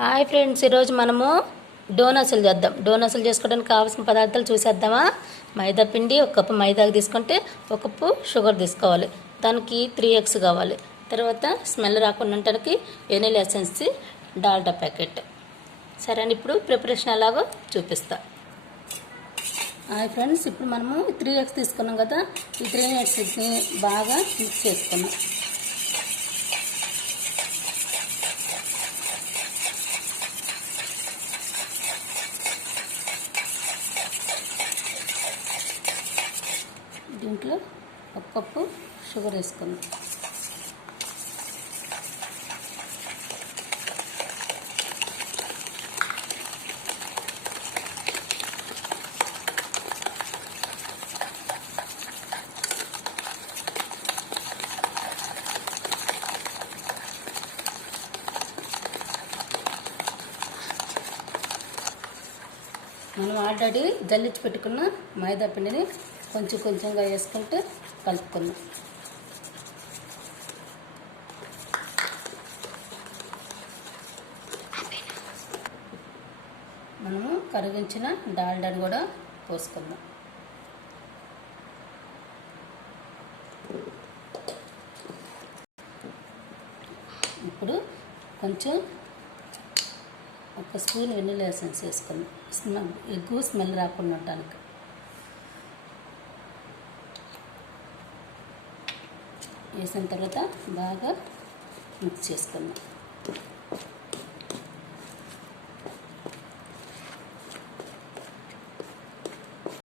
Hi friends, ఈరోజు మనము డోనట్స్లు చేద్దాం. డోనట్స్లు చేసుకోవడానికి కావాల్సిన పదార్థాలు చూసేద్దామా. మైదా పిండి 1 కప్పు మైదాకు తీసుకుంటే 1 కప్పు షుగర్ తీసుకోవాలి. దానికి 3 eggs కావాలి. తర్వాత స్మెల్ రాకుండా ఉండడానికి వెనిలా ఎసెన్స్, డాల్డా ప్యాకెట్. సరే అని ఇప్పుడు ప్రిపరేషన్ ఎలాగో చూపిస్తా. హాయ్ ఫ్రెండ్స్, ఇప్పుడు మనము 3 eggs తీసుకున్నాం కదా, ఈ 3 eggsని బాగా మిక్స్ చేసుకున్నాం. దీంట్లో 1 కప్పు షుగర్ వేసుకుందాం. మనం ఆల్రెడీ జల్లించి పెట్టుకున్న మైదా పిండిని కొంచెం కొంచెంగా వేసుకుంటూ కలుపుకుందాం. మనము కరిగించిన డాల్డాని కూడా పోసుకుందాం. ఇప్పుడు కొంచెం 1 స్పూన్ వెనిలా ఎసెన్స్ వేసుకుందాం, ఎక్కువ స్మెల్ రాకుండా ఉండడానికి. వేసిన తర్వాత బాగా మిక్స్ చేసుకుందాం.